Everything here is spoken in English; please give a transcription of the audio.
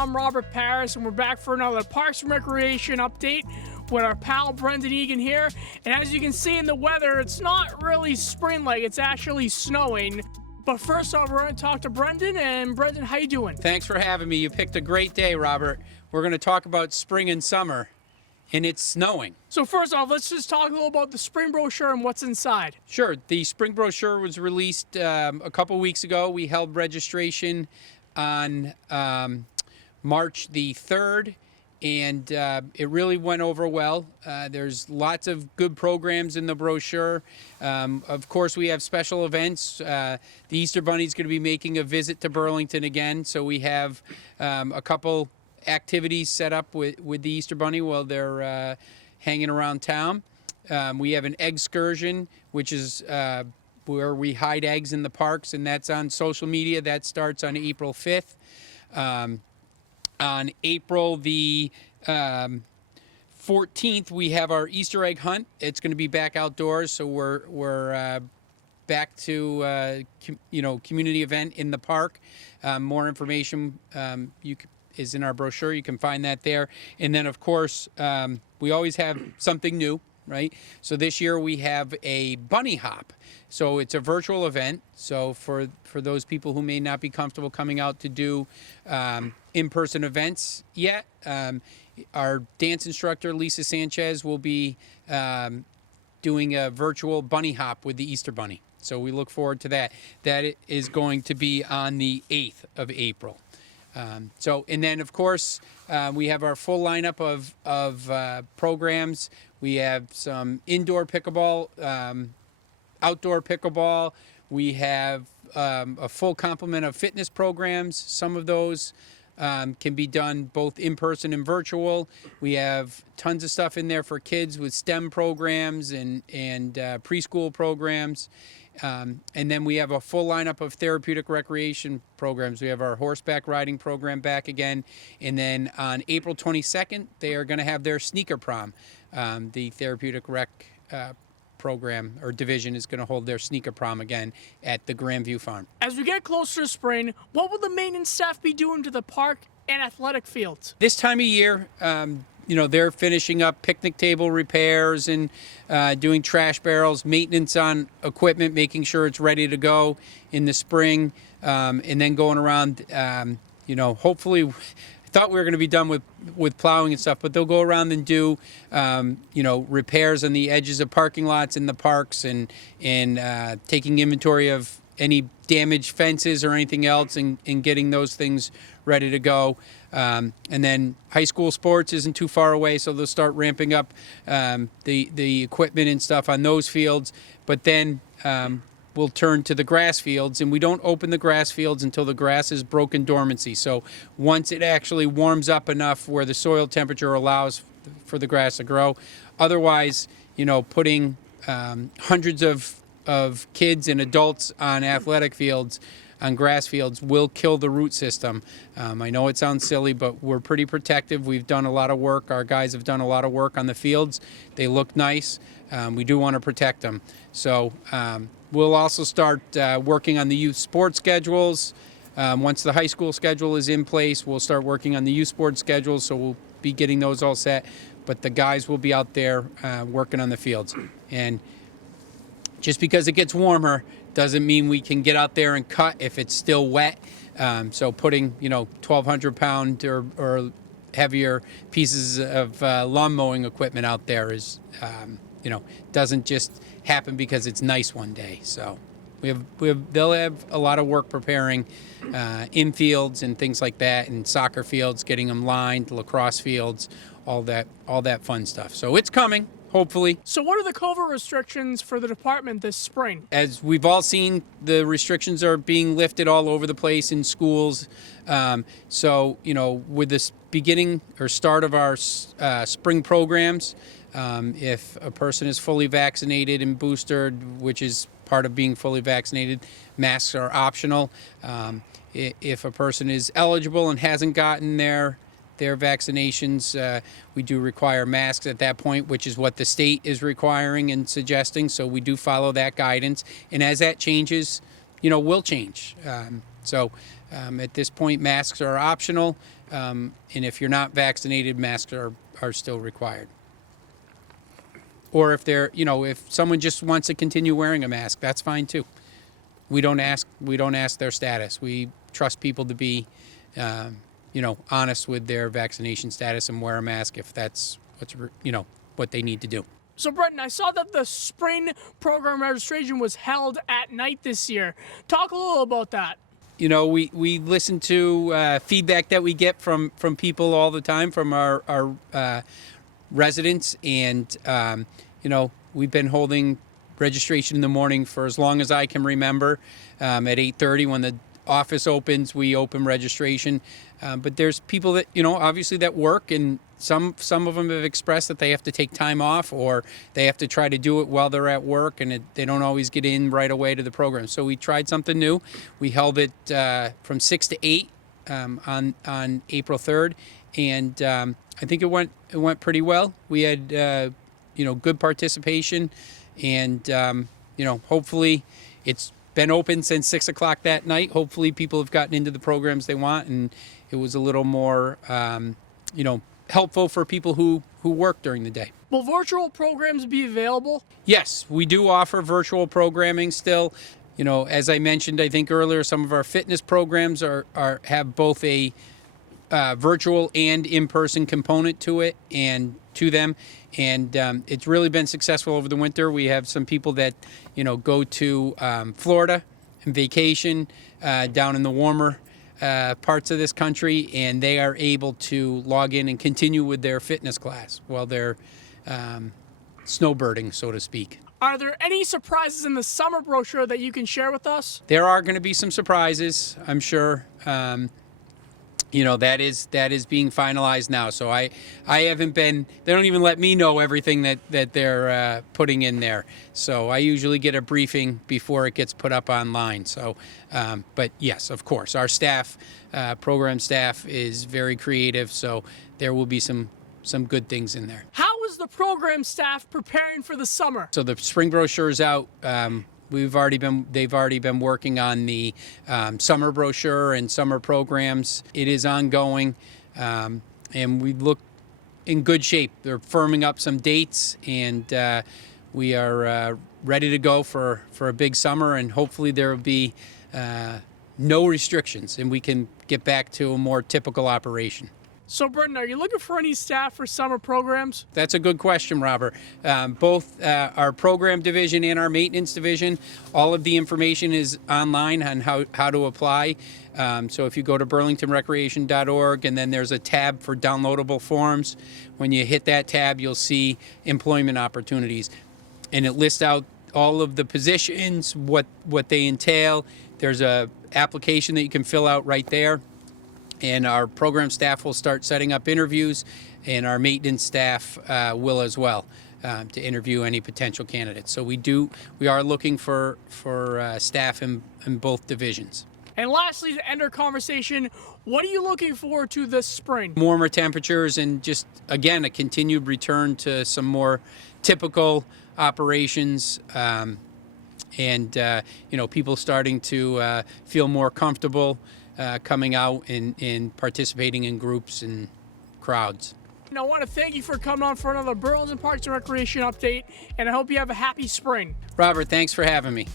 I'm Robert Parris, and we're back for another Parks and Recreation update with our pal Brendan Egan here. And as you can see in the weather, it's not really spring-like, it's actually snowing. But first off, we're going to talk to Brendan. And Brendan, how you doing? Thanks for having me. You picked a great day, Robert. We're going to talk about spring and summer, and it's snowing. So first off, let's just talk a little about the spring brochure and what's inside. Sure. The spring brochure was released a couple weeks ago. We held registration on March the 3rd, and it really went over well. There's lots of good programs in the brochure. Of course, we have special events. The Easter Bunny's going to be making a visit to Burlington again, so we have a couple activities set up with the Easter Bunny while they're hanging around town. We have an egg excursion, which is where we hide eggs in the parks, and that's on social media. That starts on April 5th. On April the 14th, we have our Easter egg hunt. It's going to be back outdoors, so we're back to community event in the park. More information is in our brochure. You can find that there. And then, of course, we always have something new, right? So this year we have a bunny hop. So it's a virtual event. So for those people who may not be comfortable coming out to do in-person events yet, our dance instructor, Lisa Sanchez, will be doing a virtual bunny hop with the Easter Bunny. So we look forward to that. That is going to be on the 8th of April. And then, of course, we have our full lineup of programs. We have some indoor pickleball, outdoor pickleball. We have a full complement of fitness programs. Some of those can be done both in person and virtual. We have tons of stuff in there for kids with STEM programs and preschool programs. And then we have a full lineup of therapeutic recreation programs. We have our horseback riding program back again. And then on April 22nd, they are going to have their sneaker prom. The therapeutic rec program or division is going to hold their sneaker prom again at the Grandview Farm. As we get closer to spring, what will the maintenance staff be doing to the park and athletic fields? This time of year, they're finishing up picnic table repairs and doing trash barrels, maintenance on equipment, making sure it's ready to go in the spring, and then going around, hopefully, I thought we were going to be done with plowing and stuff, but they'll go around and do, repairs on the edges of parking lots in the parks and taking inventory of any damaged fences or anything else and getting those things ready to go. And then high school sports isn't too far away, so they'll start ramping up the equipment and stuff on those fields. But then we'll turn to the grass fields, and we don't open the grass fields until the grass is broken dormancy. So once it actually warms up enough where the soil temperature allows for the grass to grow. Otherwise, putting hundreds of kids and adults on athletic fields, on grass fields, will kill the root system. I know it sounds silly, but we're pretty protective. We've done a lot of work. Our guys have done a lot of work on the fields. They look nice. We do want to protect them. So we'll also start working on the youth sports schedules. Once the high school schedule is in place, we'll start working on the youth sports schedules, so we'll be getting those all set. But the guys will be out there working on the fields. And just because it gets warmer doesn't mean we can get out there and cut if it's still wet. So putting, 1,200-pound or heavier pieces of lawn mowing equipment out there is, doesn't just happen because it's nice one day. So they'll have a lot of work preparing infields and things like that, and soccer fields, getting them lined, lacrosse fields, all that fun stuff. So it's coming. Hopefully. So what are the COVID restrictions for the department this spring? As we've all seen, the restrictions are being lifted all over the place in schools. With this beginning or start of our spring programs, if a person is fully vaccinated and boosted, which is part of being fully vaccinated, masks are optional. If a person is eligible and hasn't gotten their vaccinations, we do require masks at that point, which is what the state is requiring and suggesting. So we do follow that guidance. And as that changes, we'll change. At this point, masks are optional, and if you're not vaccinated, masks are still required. Or if if someone just wants to continue wearing a mask, that's fine too. We don't ask their status. We trust people to be, honest with their vaccination status and wear a mask if that's what they need to do. So, Brendan, I saw that the spring program registration was held at night this year. Talk a little about that. We listen to feedback that we get from people all the time, from our residents, and we've been holding registration in the morning for as long as I can remember. At 8:30 when the office opens, we open registration. But there's people that obviously that work, and some of them have expressed that they have to take time off, or they have to try to do it while they're at work, and they don't always get in right away to the program. So we tried something new. We held it from 6 to 8 on April 3rd, and I think it went pretty well. We had good participation, and hopefully it's been open since 6 o'clock that night. Hopefully people have gotten into the programs they want, and it was a little more helpful for people who work during the day. Will virtual programs be available? Yes, we do offer virtual programming still. As I mentioned, I think earlier, some of our fitness programs have both a virtual and in-person component to it and to them, and it's really been successful over the winter. We have some people that go to Florida and vacation down in the warmer parts of this country, and they are able to log in and continue with their fitness class while they're snowbirding, so to speak. Are there any surprises in the summer brochure that you can share with us? There are going to be some surprises, I'm sure. That is being finalized now. So I haven't been. They don't even let me know everything that they're putting in there. So I usually get a briefing before it gets put up online. So, but yes, of course, our staff, program staff, is very creative. So there will be some good things in there. How is the program staff preparing for the summer? So the spring brochure is out. They've already been working on the summer brochure and summer programs. It is ongoing, and we look in good shape. They're firming up some dates, and we are ready to go for a big summer, and hopefully there will be no restrictions, and we can get back to a more typical operation. So, Brendan, are you looking for any staff for summer programs? That's a good question, Robert. Both our program division and our maintenance division, all of the information is online on how to apply. So if you go to burlingtonrecreation.org, and then there's a tab for downloadable forms. When you hit that tab, you'll see employment opportunities, and it lists out all of the positions, what they entail. There's a application that you can fill out right there. And our program staff will start setting up interviews, and our maintenance staff will as well to interview any potential candidates. So we are looking for staff in both divisions. And lastly, to end our conversation, what are you looking forward to this spring? Warmer temperatures, and just, again, a continued return to some more typical operations, and people starting to feel more comfortable coming out and participating in groups and crowds. And I want to thank you for coming on for another Burlington Parks and Recreation update, and I hope you have a happy spring. Robert, thanks for having me.